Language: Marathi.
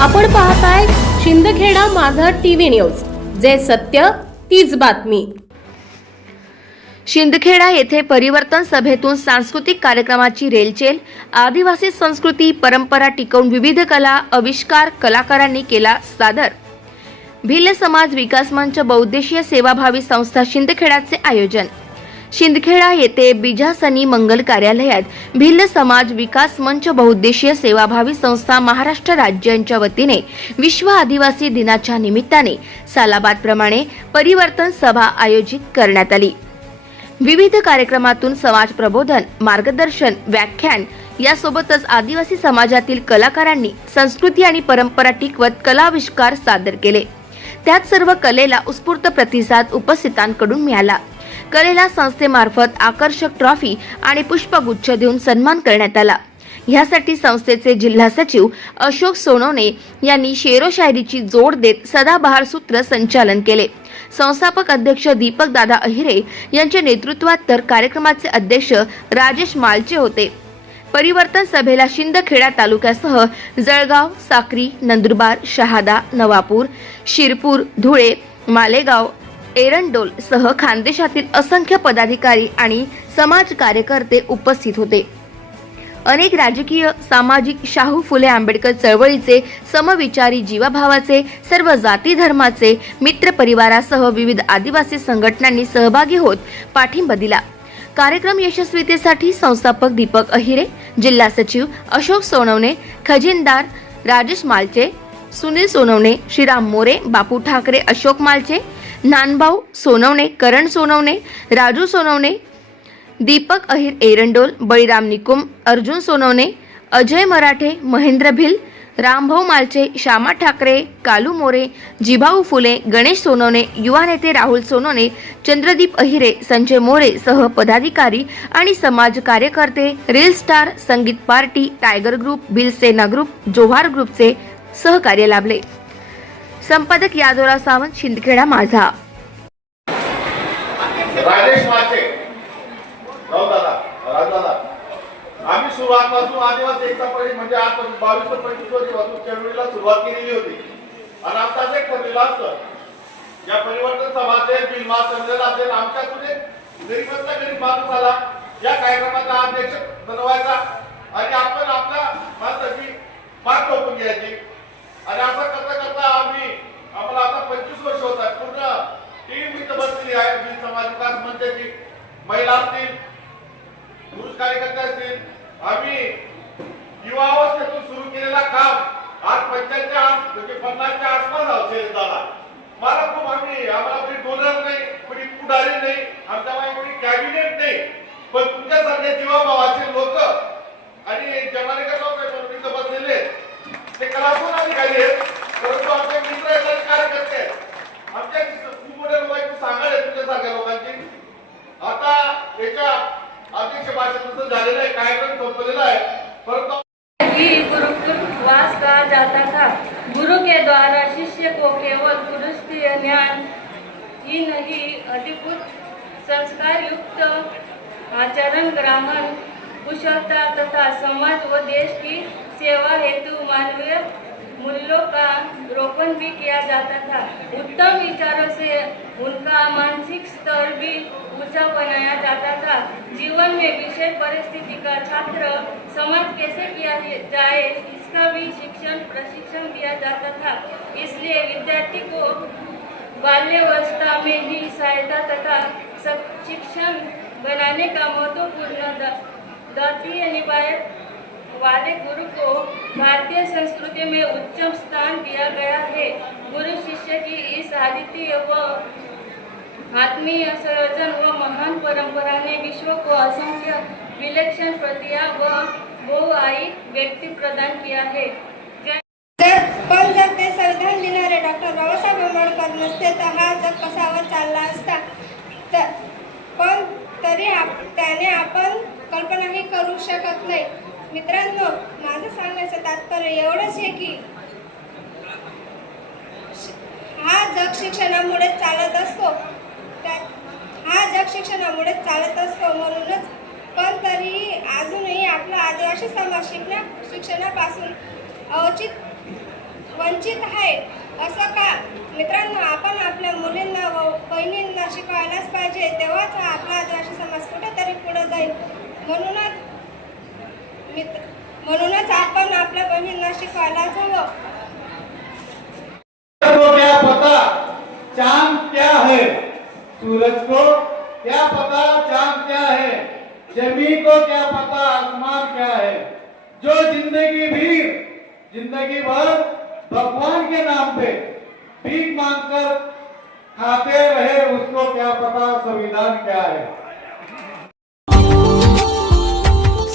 आपण पाहताय शिंदखेडा माझा टीव्ही न्यूज. जे सत्य तीच बातमी. शिंदखेडा येथे परिवर्तन सभेतून सांस्कृतिक कार्यक्रमाची रेलचेल आदिवासी संस्कृती परंपरा टिकवून विविध कला आविष्कार कलाकारांनी केला सादर. भिल्ल समाज विकास मंच बहुद्देशीय सेवाभावी संस्था शिंदखेडाचे आयोजन. शिंदखेडा येथे बिजासनी मंगल कार्यालयात भिल्ल समाज विकास मंच बहुद्देशीय सेवाभावी संस्था महाराष्ट्र राज्य यांच्या वतीने विश्व आदिवासी दिनाच्या निमित्ताने सालाबादप्रमाणे परिवर्तन सभा आयोजित करण्यात आली. विविध कार्यक्रमातून समाज प्रबोधन मार्गदर्शन व्याख्यान यासोबतच आदिवासी समाजातील कलाकारांनी संस्कृती आणि परंपरा टिकवत कलाविष्कार सादर केले. त्यात सर्व कलेला उत्स्फूर्त प्रतिसाद उपस्थितांकडून मिळाला. कलेला संस्थेमार्फत आकर्षक ट्रॉफी आणि पुष्पगुच्छ देऊन सन्मान करण्यात आला. ह्यासाठी संस्थेचे जिल्हा सचिव अशोक सोनवणे यांनी शेरोशायरीची जोड देत सदाबहार सूत्र संचालन केले. संस्थापक अध्यक्ष दीपक दादा अहिरे यांच्या नेतृत्वात तर कार्यक्रमाचे अध्यक्ष राजेश मालचे होते. परिवर्तन सभेला शिंदखेडा तालुक्यासह जळगाव साक्री नंदुरबार शहादा नवापूर शिरपूर धुळे मालेगाव एरंडोल सह खानदेशातील असंख्य पदाधिकारी आणि समाज कार्यकर्ते उपस्थित होते. अनेक राजकीय सामाजिक शाहू फुले आंबेडकर चळवळीचे समविचारी जीवाभावाचे सर्व जाती धर्माचे मित्र परिवारासह विविध आदिवासी संघटनांनी सहभागी होत पाठिंबा दिला. कार्यक्रम यशस्वीतेसाठी संस्थापक दीपक अहिरे जिल्हा सचिव अशोक सोनवणे खजिनदार राजेश मालचे सुनील सोनवणे श्रीराम मोरे बापू ठाकरे अशोक मालचे नानभाऊ सोनवणे करण सोनवणे राजू सोनवणे दीपक अहिर एरंडोल बळीराम निकुम अर्जुन सोनवणे अजय मराठे महेंद्र भिल रामभाऊ मालचे श्यामा ठाकरे कालू मोरे जिभाऊ फुले गणेश सोनवणे युवा नेते राहुल सोनवणे चंद्रदीप अहिरे संजय मोरे सह पदाधिकारी आणि समाज कार्यकर्ते रील स्टार संगीत पार्टी टायगर ग्रुप बिल सेना ग्रुप जोहार ग्रुपचे सहकार्य लाभले. संपादक यादवराव सावंत शिंदखेडा माझा. राजेश माचे. हो, दादा. आम्ही सुरुवातपासून आदिवासी एकता परिषद म्हणजे आज बावीस ते पंचवीस वर्षापासून चळवळीला सुरुवात केलेली होती. आणि आमचाच एक ठरलेलं असतं या परिवर्तन सभा असेल बिलमा संमेलन असेल आमच्यातून एक गरीबातला गरीब माणूस आला. या कार्यक्रमाचा अध्यक्ष बनवायचा. आणि आपण आपल्या माणसाची माग टोकून घ्यायची. आणि असं करता करता आम्ही आम्हाला आता पंचवीस वर्ष होत पूर्ण टीम इथं बसलेली आहे मी समाज विकास मंचाची महिला असतील पुरुष कार्यकर्ते असतील. आम्ही युवा अवस्थेतून सुरू केलेला काम आज पंचायतच्या आस म्हणजे पन्नासच्या आसपास असेल झाला मला खूप आम्ही आम्हाला कोणी डोनर नाही कोणी पुढारी नाही. आमच्या कोणी कॅबिनेट नाही. पण तुमच्यासारख्या जीवाभावाचे लोक आणि जमानेकर लोक म्हणून इथं बसलेले आहेत. ते कलागुण अधिकारी आहेत परंतु आमचे मित्र आहेत आणि कार्यकर्ते आहेत आमच्या खूप मोठ्या लोकांची सांगड आहे तुमच्यासारख्या लोकांची आता याच्या झालेलं आहे आहे. परंतु वास कहा जाता था गुरु के द्वारा शिष्य को केवल पुरुषीय ज्ञान ही नहीं अधिकृत संस्कार युक्त आचरण ग्रामर कुशलता तथा समाज व देश की सेवा हेतु मानवीय मूल्यों का रोपण भी किया जाता था। उत्तम विचारों से उनका मानसिक स्तर भी ऊँचा बनाया जाता था। जीवन में विषय परिस्थिति का छात्र समाज कैसे किया जाए, इसका भी शिक्षण, प्रशिक्षण दिया जाता था। इसलिए विद्यार्थी को बाल्यावस्था में ही सहायता तथा शिक्षण बनाने का महत्वपूर्ण दायित्व निभाए वाले गुरु को भारतीय संस्कृति में उच्च स्थान दिया गया है। गुरु शिष्य की इस आदित्य व आत्मीय संयोजन व महान परंपरा ने विश्व को असंख्य विलक्षण प्रतिया व बहुआई व्यक्ति प्रदान किया है। पण जर ते संविधान लिहिणारे डॉक्टर बाबासाहेब आंबेडकर नसते तर हा जग कसावर चालला असता. तर पण तरी आप त्याने आपण कल्पनाही करू शकत नाही. मित्रांनो माझं सांगायचं तात्पर्य एवढंच आहे की हा जग शिक्षणामुळेच चालत असतो. त्या- हा जग शिक्षणामुळेच चालत असतो म्हणूनच पण तरीही अजूनही आपला आदिवासी समाज शिकण्या शिक्षणापासून अवचित वंचित आहे असं का? मित्रांनो आपण आपल्या मुलींना व बहिणींना शिकवायलाच पाहिजे. तेव्हाच हा आपला आदिवासी समाज कुठेतरी पुढे जाईल. म्हणूनच मित्र. म्हणूनच क्या पता चाँद क्या है. सूरज को क्या पता चाँद क्या है. जमी को क्या पता आसमान क्या है. जो ज़िंदगी भीर, ज़िंदगी भर भगवान के नाम पे भीख मांगकर खाते रहे, उसको क्या पता संविधान क्या है.